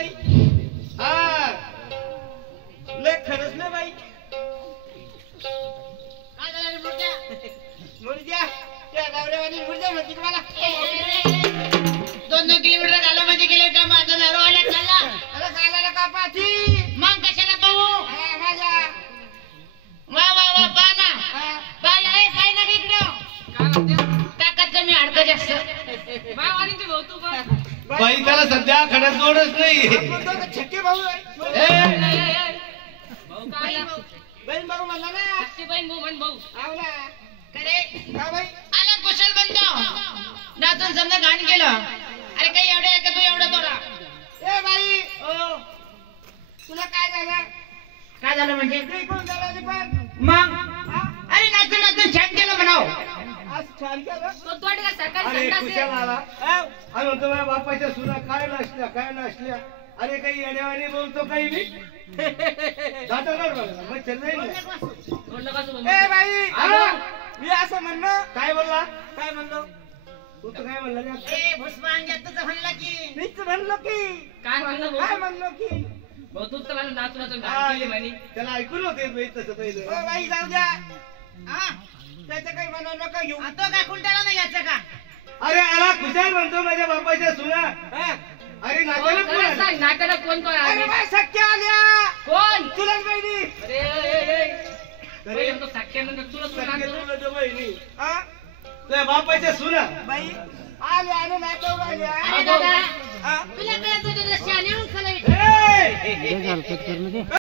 बाई हा लय खरंच ना बाई काय झालं रे मुर्द्या मुर्द्या त्या गावऱ्यावानी मुर्द्या म्हणते की मला 2 किलोमीटर गालामध्ये गेले का माझा नरवाला खाल्ला अरे गालाला का पाठी मग कशाला पाहू माझ्या वा वा वा पाना बाय आहे काय ना इकडं ताकद कमी हाडकं जास्त मावानी ते भाऊ तू बाई त्याला सध्या खड्यात जोडच नाही आपण दोघं छक्के भाऊ आहे. भाऊ काय बहीण भाऊ म्हणला ना ते बहीण भाऊ म्हण भाऊ आव ना करे का बाई आला कुशल बनतो नातून समजा घाण केलं अरे काही एवढं आहे का तू एवढं तोरा ए बाई ओ तुला काय झालं काय झालं म्हणजे इकडे कोण झालं रे पण मग अरे नातून नातून छान केलं म्हणाव आज छान केलं तो तोडला सरकारी अरे संडास कुशाल आला आव. आणि म्हणतो माझ्या बापाच्या सुना काय नसल्या अरे काही येण्यावानी बोलतो काही मी जातो ना बघा मग चल ए बाई हा? मी असं म्हणणं काय बोलला काय म्हणलो तू तर काय म्हणला रे? ए भुसमान जातच म्हणला की मीच म्हणलो की काय म्हणलं काय म्हणलो की भाऊ तू तर मला नातून हा, त्याला ऐकून होते बाई तसं ओ पहिलं बाई जाऊ द्या हा त्याचं काही म्हणू नका घेऊ तो काय कुंटाला नाही यायचं का अरे आला खुशाल म्हणतो माझ्या बापाच्या सुना हा? अरे नात्याला कोण आलं? नात्याला कोण कोण अरे बाई सख्या आल्या कोण चुलत बहिणी अरे साक्षानंतर तुला सख्या चुलत बहिणी हा तुझ्या बापाच्या सुना बाई आले आले नाटव आल्या अरे दादा हा? तुला काय तुझ्या शाने ए!